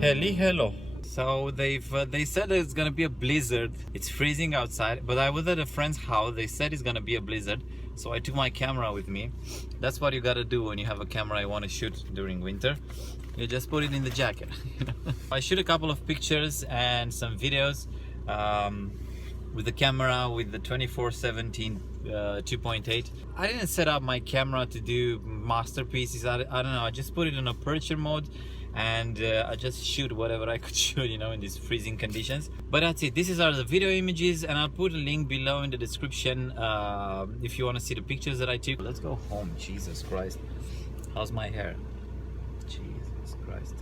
Hello. So they said it's gonna be a blizzard. It's freezing outside, but I was at a friend's house. They said it's gonna be a blizzard, so I took my camera with me. That's what you gotta do when you have a camera you want to shoot during winter. You just put it in the jacket. I shoot a couple of pictures and some videos with the camera with the 24-17 2.8. I didn't set up my camera to do masterpieces. I don't know. I just put it in a aperture mode and I just shoot whatever I could shoot, in these freezing conditions. But that's it. These are the video images, and I'll put a link below in the description if you want to see the pictures that I took. Let's go home. Jesus Christ. How's my hair? Jesus Christ.